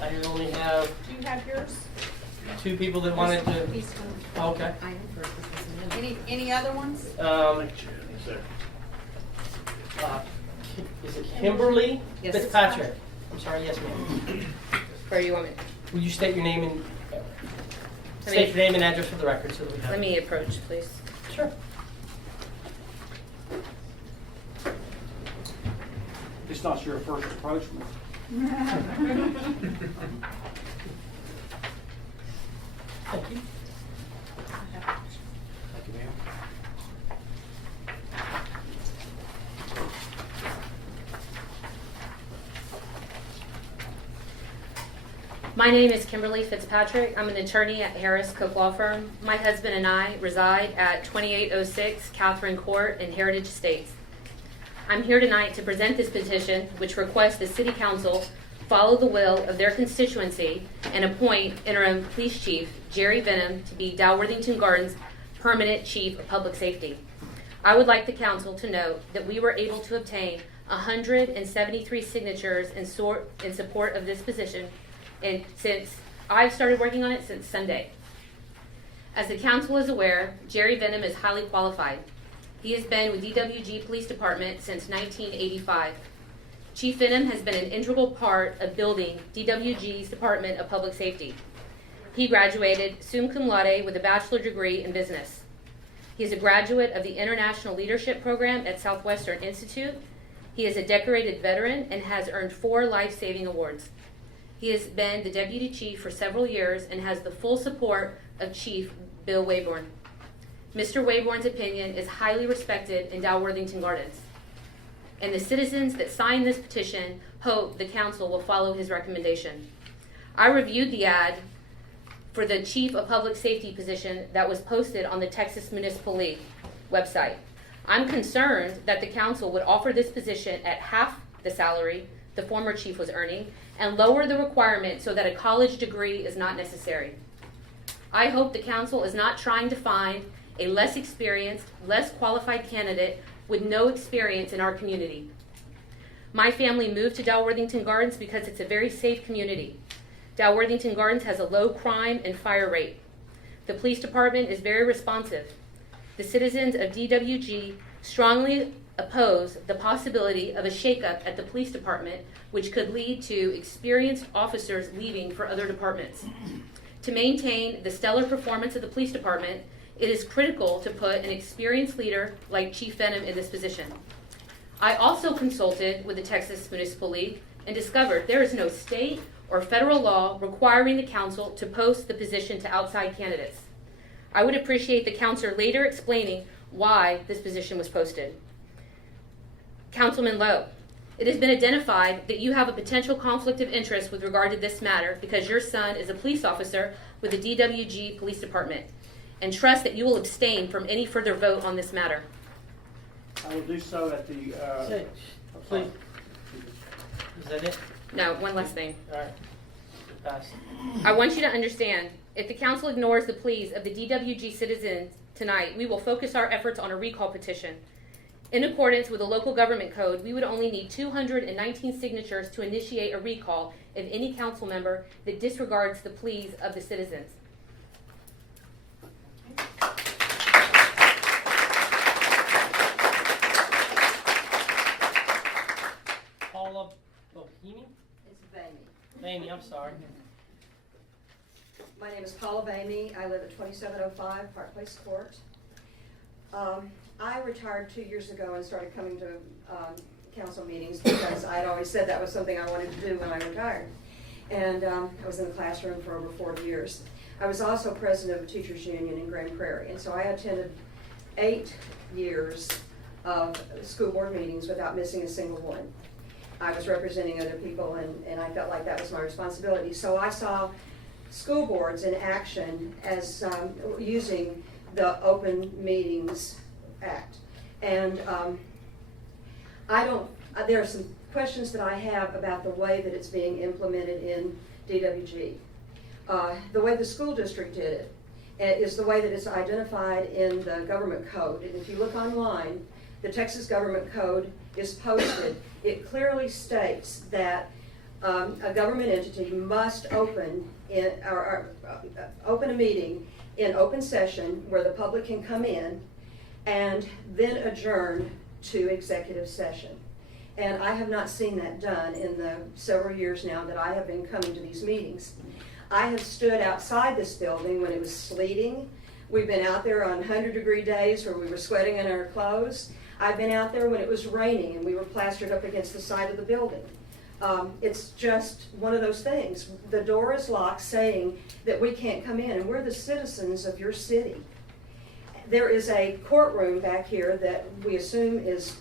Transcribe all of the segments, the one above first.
I only have Do you have yours? 2 people that wanted to. These ones. Okay. Any other ones? Is it Kimberly Yes. Fitzpatrick? I'm sorry, yes, ma'am. Where you want me? Will you state your name and Let state me- your name and address for the record so that we have? Let me approach, please. Sure. It's not your first approachment. Thank you. Thank you, ma'am. My name is Kimberly Fitzpatrick. I'm an attorney at Harris Cook Law Firm. My husband and I reside at 2806 Catherine Court in Heritage Estates. I'm here tonight to present this petition, which requests the City Council follow the will of their constituency and appoint interim police chief Jerry Venom to be Dalworthington Gardens permanent chief of public safety. I would like the council to note that we were able to obtain 173 signatures in support of this position, and since I've started working on it since Sunday. As the council is aware, Jerry Venom is highly qualified. He has been with DWG Police Department since 1985. Chief Venom has been an integral part of building DWG's Department of Public Safety. He graduated summa cum laude with a bachelor's degree in business. He is a graduate of the International Leadership Program at Southwestern Institute. He is a decorated veteran and has earned 4 life-saving awards. He has been the deputy chief for several years and has the full support of Chief Bill Wayborn. Mr. Wayborn's opinion is highly respected in Dalworthington Gardens, and the citizens that signed this petition hope the council will follow his recommendation. I reviewed the ad for the Chief of Public Safety position that was posted on the Texas Municipal League website. I'm concerned that the council would offer this position at half the salary the former chief was earning and lower the requirement so that a college degree is not necessary. I hope the council is not trying to find a less experienced, less qualified candidate with no experience in our community. My family moved to Dalworthington Gardens because it's a very safe community. Dalworthington Gardens has a low crime and fire rate. The police department is very responsive. The citizens of DWG strongly oppose the possibility of a shakeup at the police department, which could lead to experienced officers leaving for other departments. To maintain the stellar performance of the police department, it is critical to put an experienced leader like Chief Venom in this position. I also consulted with the Texas Municipal League and discovered there is no state or federal law requiring the council to post the position to outside candidates. I would appreciate the council later explaining why this position was posted. Councilman Lowe, it has been identified that you have a potential conflict of interest with regard to this matter because your son is a police officer with the DWG Police Department, and trust that you will abstain from any further vote on this matter. I will do so at the, Say, please. Is that it? No, one last thing. All right. Pass. I want you to understand, if the council ignores the pleas of the DWG citizens tonight, we will focus our efforts on a recall petition. In accordance with the local government code, we would only need 219 signatures to initiate a recall of any council member that disregards the pleas of the citizens. Paula Bohemi? It's Bamey. Amy, I'm sorry. My name is Paula Bamey. I live at 2705 Park Place Court. I retired 2 years ago and started coming to council meetings because I had always said that was something I wanted to do when I retired. And I was in the classroom for over 40 years. I was also president of a teachers union in Grand Prairie, and so I attended 8 years of school board meetings without missing a single one. I was representing other people, and I felt like that was my responsibility. So I saw school boards in action as using the Open Meetings Act. And there are some questions that I have about the way that it's being implemented in DWG. The way the school district did it is the way that it's identified in the government code. And if you look online, the Texas government code is posted. It clearly states that a government entity must open open a meeting in open session where the public can come in and then adjourn to executive session. And I have not seen that done in the several years now that I have been coming to these meetings. I have stood outside this building when it was sleeting. We've been out there on 100-degree days where we were sweating in our clothes. I've been out there when it was raining and we were plastered up against the side of the building. It's just one of those things. The door is locked saying that we can't come in, and we're the citizens of your city. There is a courtroom back here that we assume is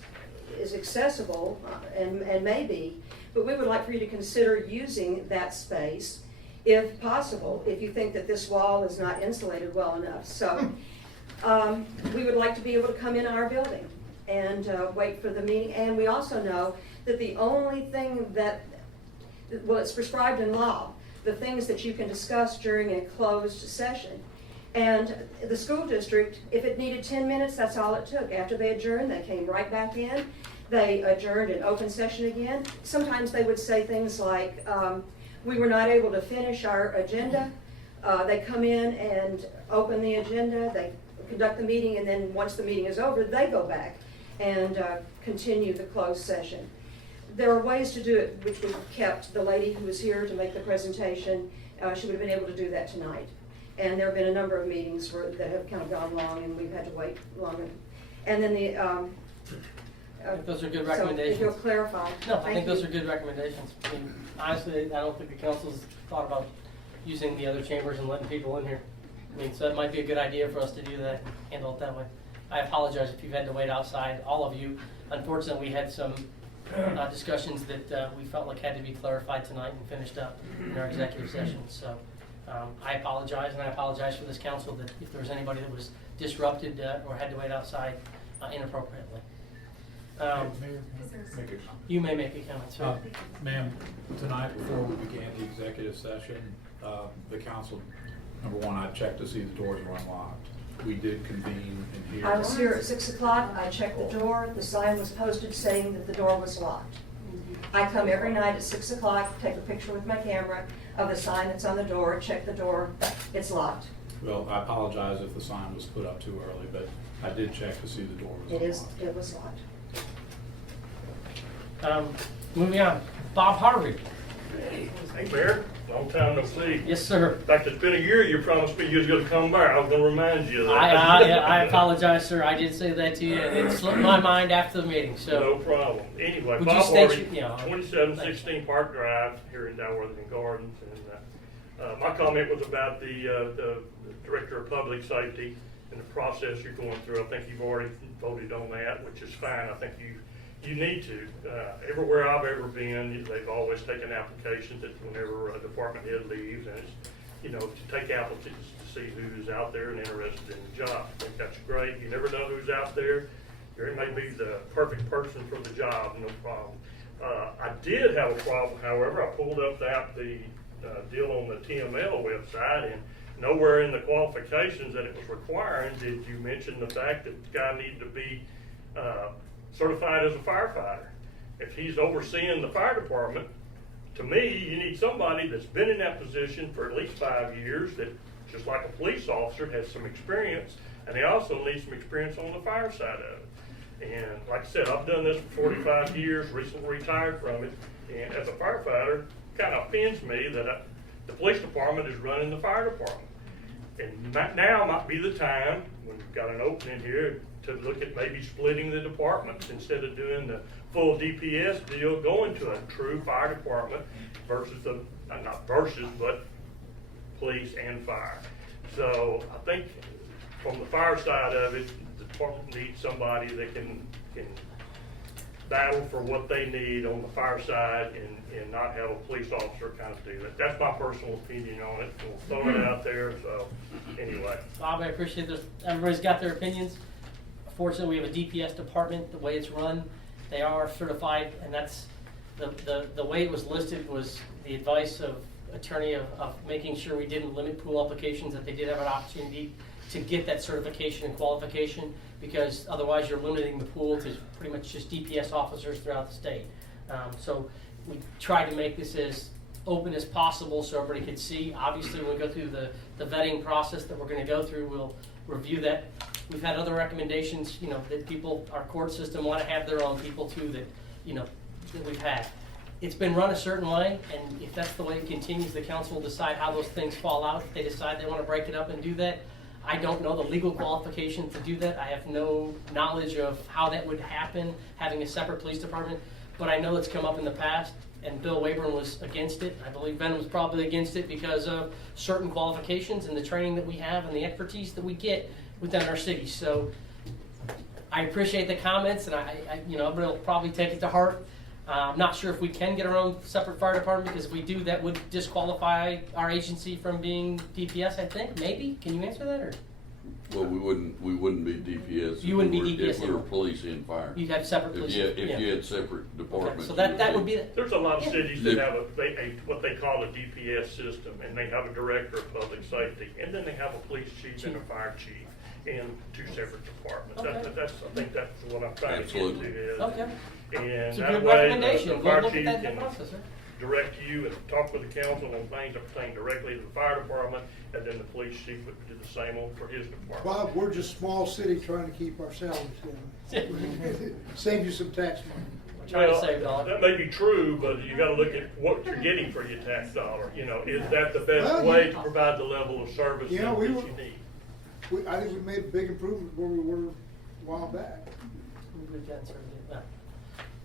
accessible and may be, but we would like for you to consider using that space if possible, if you think that this wall is not insulated well enough. So we would like to be able to come in our building and wait for the meeting. And we also know that the only thing that, well, it's prescribed in law, the things that you can discuss during a closed session. And the school district, if it needed 10 minutes, that's all it took. After they adjourned, they came right back in. They adjourned in open session again. Sometimes they would say things like, we were not able to finish our agenda. They come in and open the agenda, they conduct the meeting, and then once the meeting is over, they go back and continue the closed session. There are ways to do it which we've kept. The lady who was here to make the presentation, she would have been able to do that tonight. And there have been a number of meetings that have kind of gone long and we've had to wait longer. And then the, I think those are good so if recommendations. you'll clarify. No, I Thank think those you. are good recommendations. I mean, honestly, I don't think the council's thought about using the other chambers and letting people in here. I mean, so it might be a good idea for us to do that, handle it that way. I apologize if you've had to wait outside, all of you. Unfortunately, we had some discussions that we felt like had to be clarified tonight and finished up in our executive session. So I apologize, and I apologize for this council that if there was anybody that was disrupted or had to wait outside inappropriately. You may make a comment, sir. Ma'am, tonight before we began the executive session, the council, number one, I checked to see the doors were unlocked. We did convene in here. I was here at 6 o'clock, I checked the door, the sign was posted saying that the door was locked. I come every night at 6 o'clock, take a picture with my camera of the sign that's on the door, check the door, it's locked. Well, I apologize if the sign was put up too early, but I did check to see the door was unlocked. It was locked. Moving on, Bob Harvey. Hey, Mayor, long time no see. Yes, sir. In fact, it's been a year you promised me you was gonna come by. I was gonna remind you of that. I apologize, sir. I did say that to you, and it slipped my mind after the meeting. So No problem. Anyway, Would you Bob state Harvey, your- you know, 2716 Park Drive here in Dalworthington Gardens. And my comment was about the Director of Public Safety and the process you're going through. I think you've already voted on that, which is fine. I think you need to. Everywhere I've ever been, they've always taken applications that whenever a department head leaves, and it's, to take applicants to see who's out there and interested in the job. I think that's great. You never know who's out there. You may be the perfect person for the job, no problem. I did have a problem, however. I pulled up the deal on the TML website, and nowhere in the qualifications that it was requiring did you mention the fact that the guy needed to be certified as a firefighter. If he's overseeing the fire department, to me, you need somebody that's been in that position for at least 5 years, that just like a police officer has some experience, and they also need some experience on the fire side of it. And like I said, I've done this for 45 years, recently retired from it, and as a firefighter, it kind of offends me that the police department is running the fire department. And now might be the time, when we've got an opening here, to look at maybe splitting the departments instead of doing the full DPS deal, going to a true fire department versus not versus, but police and fire. So I think from the fire side of it, the department needs somebody that can battle for what they need on the fire side and not have a police officer kind of do that. That's my personal opinion on it. We'll throw it out there. So anyway. Bob, I appreciate this. Everybody's got their opinions. Fortunately, we have a DPS department. The way it's run, they are certified, and that's the way it was listed was the advice of attorney of making sure we didn't limit pool applications, that they did have an opportunity to get that certification and qualification, because otherwise you're limiting the pool to pretty much just DPS officers throughout the state. So we tried to make this as open as possible so everybody could see. Obviously, when we go through the vetting process that we're gonna go through, we'll review that. We've had other recommendations, you know, that people, our court system wanna have their own people too, that, you know, that we've had. It's been run a certain way, and if that's the way it continues, the council will decide how those things fall out. If they decide they wanna break it up and do that, I don't know the legal qualifications to do that. I have no knowledge of how that would happen, having a separate police department, but I know it's come up in the past, and Bill Wayburn was against it. I believe Ben was probably against it because of certain qualifications and the training that we have and the expertise that we get within our city. So I appreciate the comments, and I you know, everybody will probably take it to heart. I'm not sure if we can get our own separate fire department, because if we do, that would disqualify our agency from being DPS, I think, maybe? Can you answer that, or? Well, we wouldn't be DPS. You wouldn't be if we were- DPS If we were anymore. police and fire. You'd have separate police? If you had separate departments. So you that would be, There's a lot of Yeah. cities that have what they call a DPS system, and they have a director of public safety, and then they have a police chief and a fire chief in two separate departments. Okay. I think that's what I'm trying to get Absolutely. to is. okay. And It's a that good way, recommendation. the We'll fire look at chief that in can the process, sir. direct you and talk with the council on things that pertain directly to the fire department, and then the police chief would do the same for his department. Bob, we're just a small city trying to keep our salaries down. Save you some tax money. Trying to Well, save dollars. that may be true, but you gotta look at what you're getting for your tax dollar. You know, is that the best Well, way you- to provide the level of service You know, that we you were- need? I think we made a big improvement where we were a while back. We've got sort of- yeah.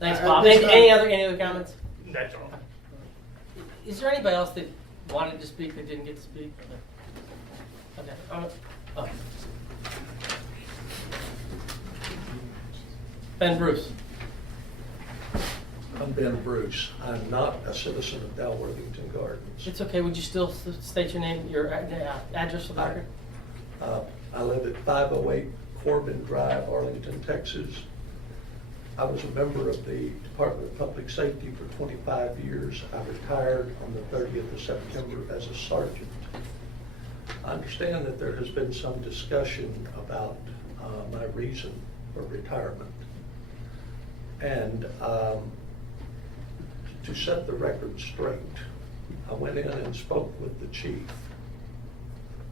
Thanks, I- Bob. this Any time- other comments? That's all. Is there anybody else that wanted to speak that didn't get to speak? Okay. Oh. Ben Bruce. I'm Ben Bruce. I'm not a citizen of Dalworthington Gardens. It's okay. Would you still state your name, your address for the record? I live at 508 Corbin Drive, Arlington, Texas. I was a member of the Department of Public Safety for 25 years. I retired on the 30th of September as a sergeant. I understand that there has been some discussion about my reason for retirement. And to set the record straight, I went in and spoke with the chief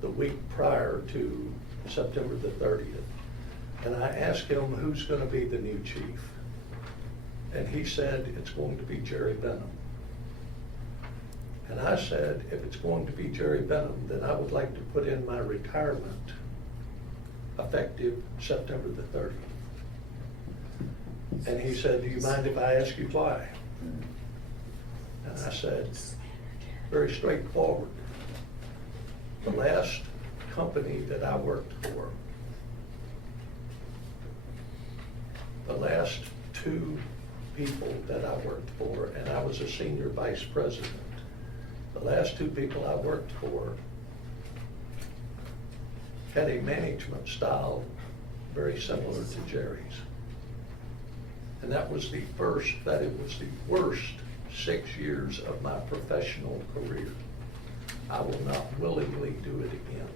the week prior to September the 30th. And I asked him who's going to be the new chief. And he said it's going to be Jerry Benham. And I said, if it's going to be Jerry Benham, then I would like to put in my retirement effective September the 30th. And he said, do you mind if I ask you why? And I said, very straightforward. The last company that I worked for, the last two people that I worked for, and I was a senior vice president, the last two people I worked for had a management style very similar to Jerry's. And that was the worst 6 years of my professional career. I will not willingly do it again.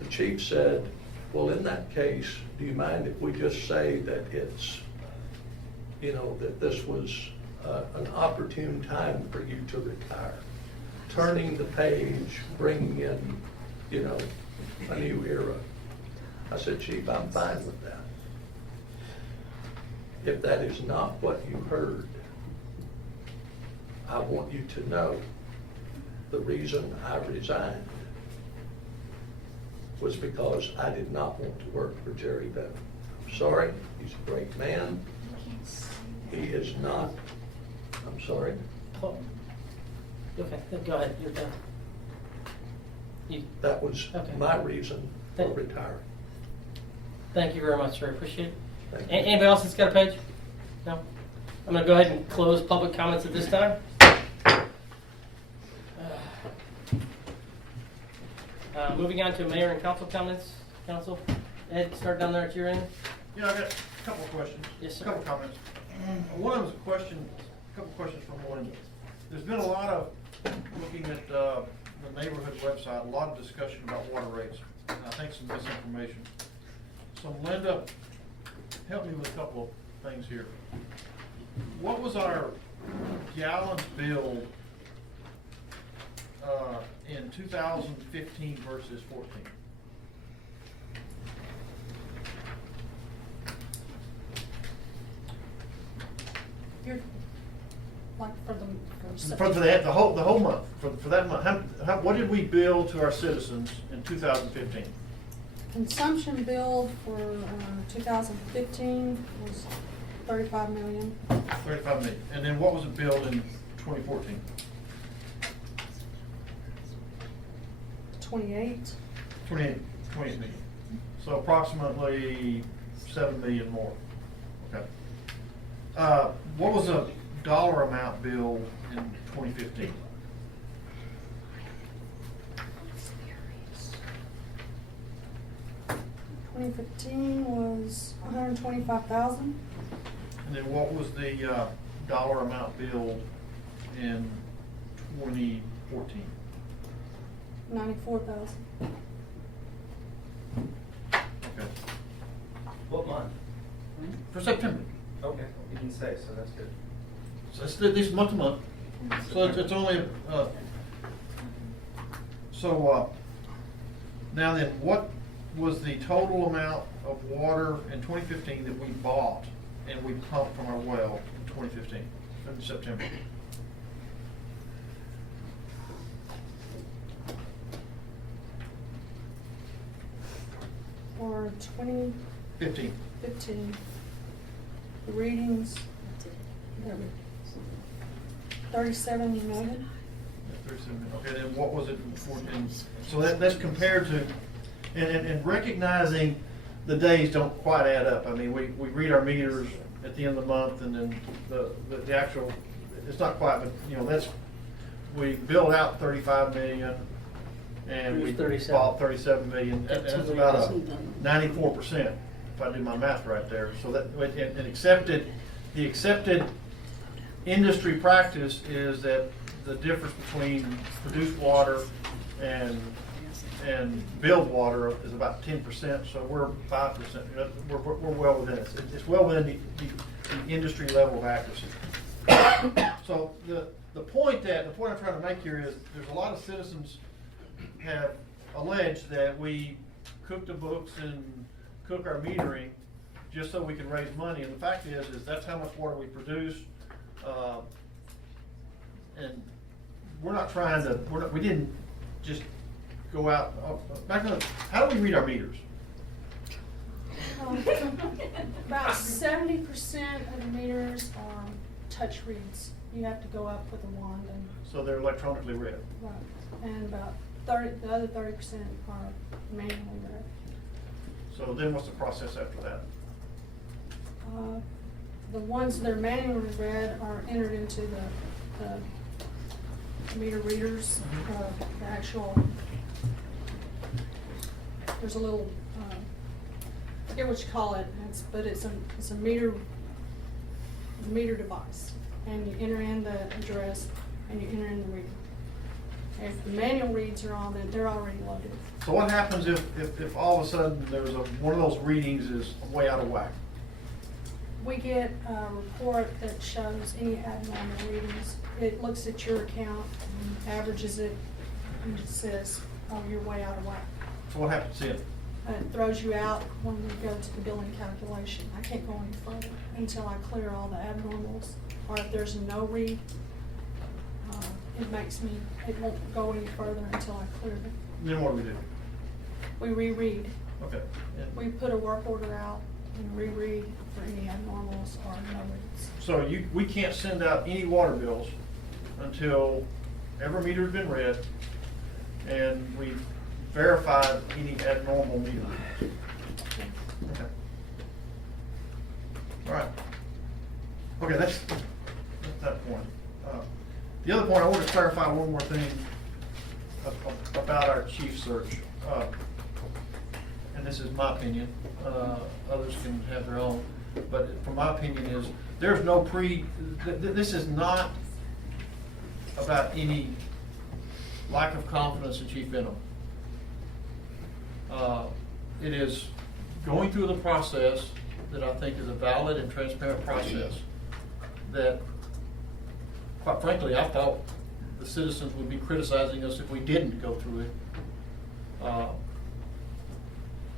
The chief said, well, in that case, do you mind if we just say that it's, you know, that this was an opportune time for you to retire? Turning the page, bringing in, you know, a new era. I said, Chief, I'm fine with that. If that is not what you heard, I want you to know the reason I resigned was because I did not want to work for Jerry Benham. I'm sorry, he's a great man. He is not, I'm sorry. Oh. Okay, go ahead. You're done. That was Okay. my reason for Thank- retiring. Thank you very much, sir. Appreciate it. Thank you. Anybody else that's got a page? No? I'm gonna go ahead and close public comments at this time. Moving on to mayor and council comments. Council, Ed, start down there at your end. Yeah, I got a couple of questions. Yes, sir. A couple of comments. One of them is a couple of questions from one. There's been a lot of, looking at the neighborhood website, a lot of discussion about water rates, and I think some misinformation. So Linda, help me with a couple of things here. what was our gallons billed in 2015 versus 14? You're, like, for the, For the whole month, for that month, what did we bill to our citizens in 2015? consumption bill for 2015 was 35 million. 35 million. And then what was it billed in 2014? 28. 28 million. So approximately 7 million more. Okay. What was the dollar amount billed in 2015? Was 125,000. And then what was the dollar amount billed in 2014? 94,000. Okay. What month? For September. Okay, you can say, so that's good. So it's this month to month. So it's only, now then, what was the total amount of water in 2015 that we bought and we pumped from our well in 2015, in September? For 2015, 15. the readings, 37 million. 37. Okay, then what was it in 14? So that's compared to, and recognizing the days don't quite add up. I mean, we read our meters at the end of the month, and then the actual, it's not quite, but you know, we billed out 35 million, and we bought 37 million, and that's about a 94%, if I do my math right there. So that, and the accepted industry practice is that the difference between produced water and billed water is about 10%, so we're 5%. We're well within it. It's well within the industry level of accuracy. So the point I'm trying to make here is there's a lot of citizens have alleged that we cook the books and cook our metering just so we can raise money, and the fact is that's how much water we produce, and we're not trying to. We didn't just go out. How do we read our meters? About 70% of the meters are touch reads. You have to go up with a wand and. So they're electronically read. Right. And about the other 30% are manually read. So then what's the process after that? The ones that are manually read are entered into the meter readers, the actual, there's a little, I forget what you call it, but it's a meter device. And you enter in the address and you enter in the reading. If the manual reads are on, then they're already loaded. So what happens if all of a sudden there's one of those readings is way out of whack? We get a report that shows any abnormal readings. It looks at your account, averages it, and it says, oh, you're way out of whack. So what happens then? It throws you out when we go to the billing calculation. I can't go any further until I clear all the abnormals. Or if there's a no read, it won't go any further until I clear them. Then what do we do? We reread. Okay. And We put a work order out and reread for any abnormals or no reads. so we can't send out any water bills until every meter's been read and we've verified any abnormal meter readings. Okay. All right. Okay, that's that point. The other point, I want to clarify one more thing about our chief search. And this is my opinion. Others can have their own. But from my opinion is, there's no this is not about any lack of confidence in Chief Benham. It is going through the process that I think is a valid and transparent process that, quite frankly, I thought the citizens would be criticizing us if we didn't go through it.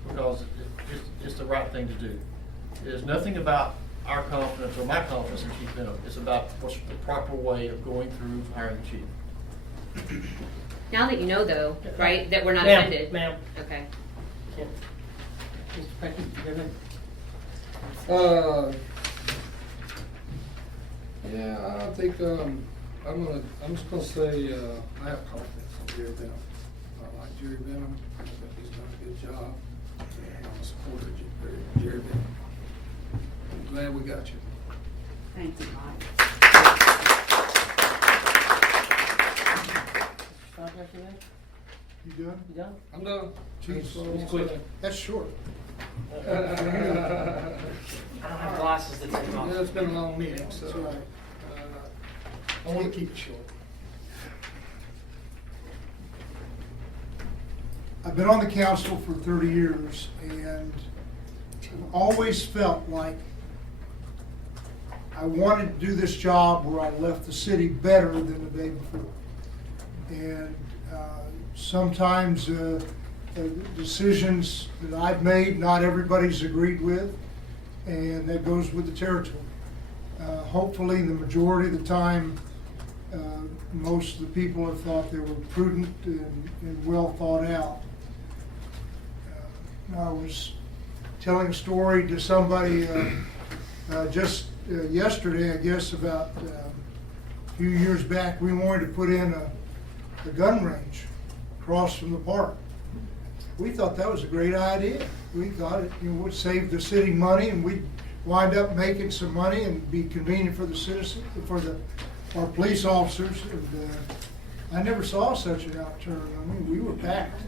Because it's the right thing to do. It is nothing about our confidence or my confidence in Chief Benham. It's about what's the proper way of going through hiring the chief. Now that you know though, right, that we're not Ma'am, offended. ma'am. Okay. Yeah. Mr. Pecky, you have any? Yeah, I think, I'm just gonna say, I have confidence in Jerry Benham. I like Jerry Benham, I think he's done a good job, and I'm a supporter of Jerry Benham. I'm glad we got you. Thank you, Mike. Contract you have? You done? You done? I'm done. Chief, so He's quick. that's short. I don't have glasses to take off. Yeah, it's been a long meeting, so, I wanna keep it short. I've been on the council for 30 years, and I've always felt like I wanted to do this job where I left the city better than the day before. And sometimes the decisions that I've made, not everybody's agreed with, and that goes with the territory. Hopefully, the majority of the time, most of the people have thought they were prudent and well thought out. I was telling a story to somebody just yesterday, I guess, about a few years back. We wanted to put in a gun range across from the park. We thought that was a great idea. We thought it would save the city money, and we'd wind up making some money and be convenient for the citizens, for our police officers. And I never saw such an outturn. I mean, we were packed.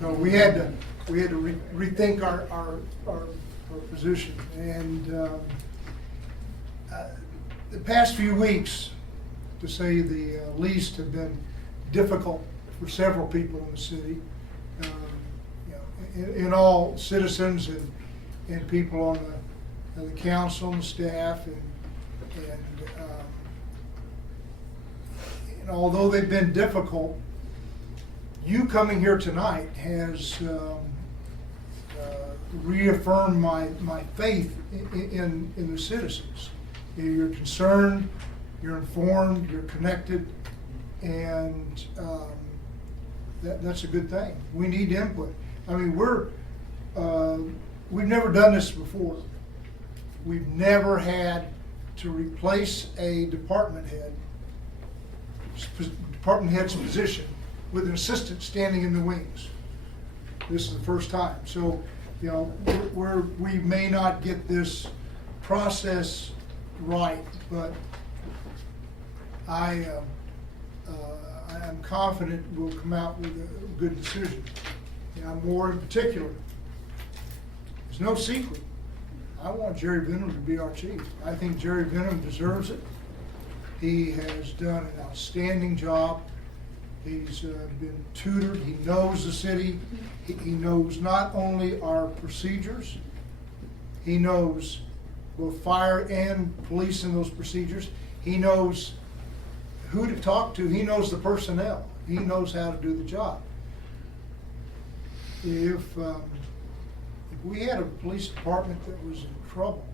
So we had to rethink our position. And the past few weeks, to say the least, have been difficult for several people in the city. In all, citizens and people on the council and staff, and although they've been difficult, you coming here tonight has reaffirmed my faith in the citizens. You're concerned, you're informed, you're connected, and that's a good thing. We need input. I mean, we've never done this before. We've never had to replace a department head's position with an assistant standing in the wings. This is the first time. So, we may not get this process right, but I am confident we'll come out with a good decision. More in particular, there's no secret. I want Jerry Benham to be our chief. I think Jerry Benham deserves it. He has done an outstanding job. He's been tutored. He knows the city. He knows not only our procedures, he knows both fire and police in those procedures. He knows who to talk to. He knows the personnel. He knows how to do the job. If we had a police department that was in trouble,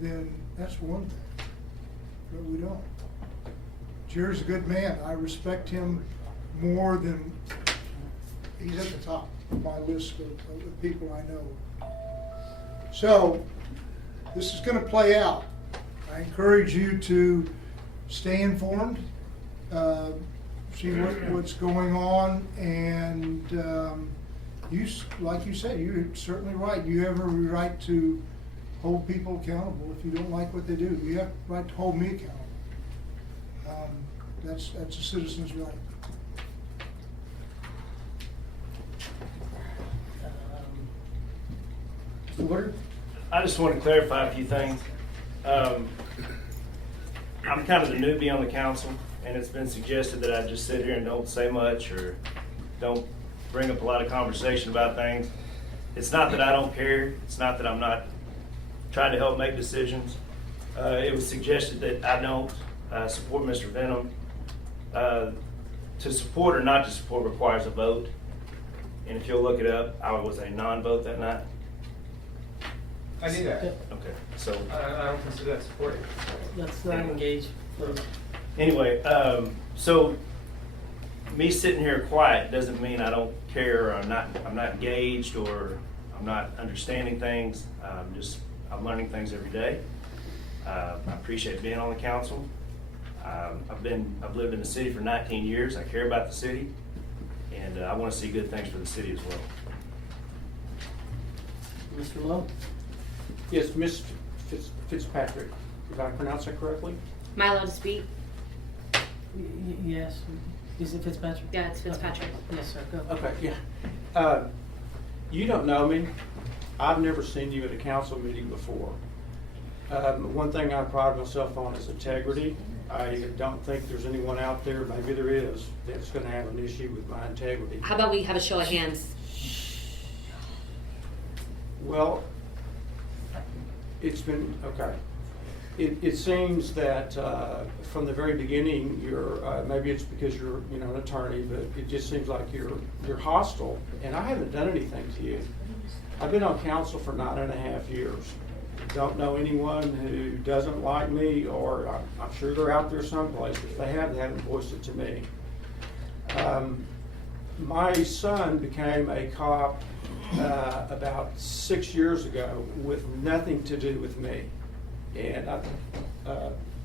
then that's one thing, but we don't. Jerry's a good man. I respect him more than, he's at the top of my list of the people I know. So, this is going to play out. I encourage you to stay informed, see what's going on, and like you said, you're certainly right. You have a right to hold people accountable if you don't like what they do. You have a right to hold me accountable. That's a citizen's right. Mr. Woodard? I just want to clarify a few things. I'm kind of the newbie on the council, and it's been suggested that I just sit here and don't say much or don't bring up a lot of conversation about things. It's not that I don't care. It's not that I'm not trying to help make decisions. It was suggested that I don't support Mr. Venom. To support or not to support requires a vote. And if you'll look it up, I was a non-vote that night. I knew that. Okay, so I don't consider that supporting. Let's not engage, please. anyway, so me sitting here quiet doesn't mean I don't care, or I'm not engaged, or I'm not understanding things. I'm learning things every day. I appreciate being on the council. I've lived in the city for 19 years. I care about the city, and I want to see good things for the city as well. Mr. Lowe? Yes, Ms. Fitzpatrick, did I pronounce that correctly? Am I allowed to speak? Yes. Is it Fitzpatrick? Yeah, it's Fitzpatrick. Okay. Yes, sir, go. Okay, yeah. You don't know me. I've never seen you at a council meeting before. One thing I pride myself on is integrity. I don't think there's anyone out there, maybe there is, that's gonna have an issue with my integrity. How about we have a show of hands? Well, it's been, okay. It seems that from the very beginning, you're, maybe it's because you're, an attorney, but it just seems like you're hostile, and I haven't done anything to you. I've been on council for 9.5 years. Don't know anyone who doesn't like me, or I'm sure they're out there someplace. If they haven't voiced it to me. My son became a cop about 6 years ago with nothing to do with me. And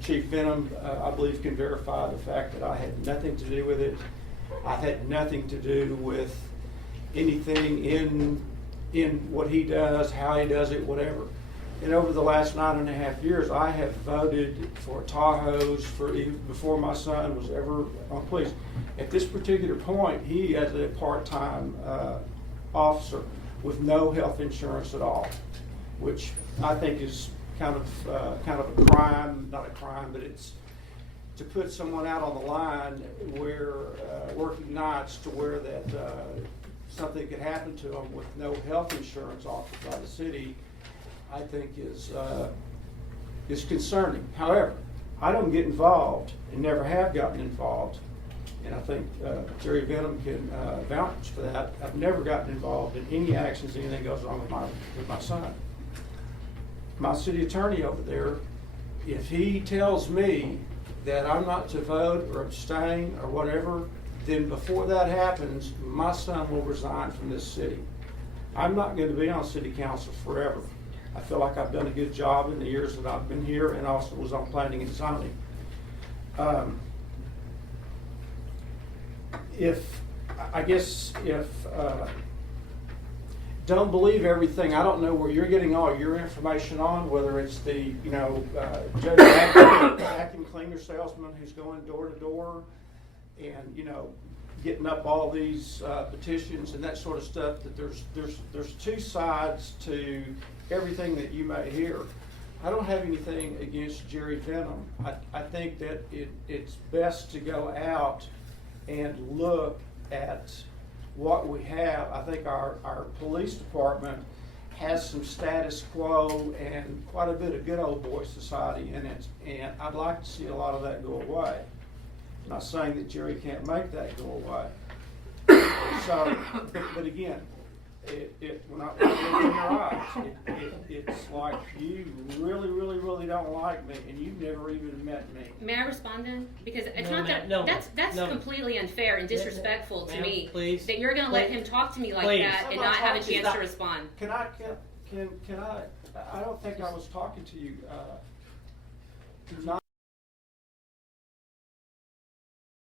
Chief Venom, I believe, can verify the fact that I had nothing to do with it. I had nothing to do with anything in what he does, how he does it, whatever. And over the last 9.5 years, I have voted for Tahoes before my son was ever on police. At this particular point, he is a part-time officer with no health insurance at all, which I think is kind of a crime, not a crime, but it's to put someone out on the line where working nights to where that something could happen to them with no health insurance offered by the city, I think is concerning. However, I don't get involved and never have gotten involved, and I think Jerry Venom can vouch for that. I've never gotten involved in any actions, anything goes wrong with my son. My city attorney over there, if he tells me that I'm not to vote or abstain or whatever, then before that happens, my son will resign from this city. I'm not going to be on city council forever. I feel like I've done a good job in the years that I've been here, and also was on planning and zoning. If don't believe everything. I don't know where you're getting all your information on, whether it's the, Judge vacuum cleaner salesman who's going door to door and, getting up all these petitions and that sort of stuff, that there's two sides to everything that you may hear. I don't have anything against Jerry Venom. I think that it's best to go out and look at what we have. I think our police department has some status quo and quite a bit of good old boy society in it, and I'd like to see a lot of that go away. I'm not saying that Jerry can't make that go away. So, but again, when I look in your eyes, it's like you really, really, really don't like me, and you've never even met me. May I respond then? Because it's No, not that, no, that's no. completely unfair and disrespectful to Ma'am, me. please. That you're gonna let him talk to me like Please. that and not have a chance to respond. Can I, I don't think I was talking to you, not